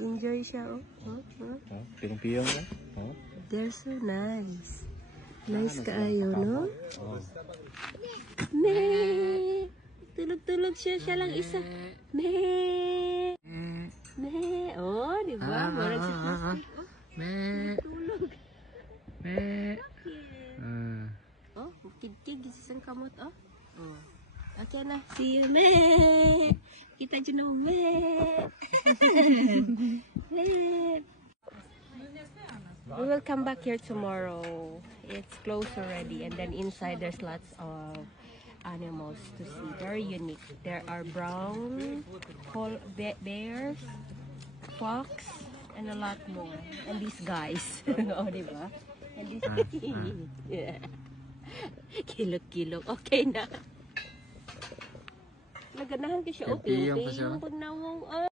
Enjoy siya, oh. Piyong-piyong na. Oh. They're so nice. Nice kaayo, no? Me! Tulog-tulog siya. Siya lang isa. Me! Me! Oh, di ba? Marag sa plastic. Oh, Me! tulog. Me! Oh, kig-kig. Isang kamot, oh. Oh. Okay na. See you, me! Kita dyan, oh, me! Me! We will come back here tomorrow. It's closed already, and then inside there's lots of animals to see. Very unique. There are brown bears, fox, and a lot more. And these guys, oh, diba? And these yeah. Kilok-kilok. Okay na. Naganahan ka siya. Piyong pa siya. Pag nawong,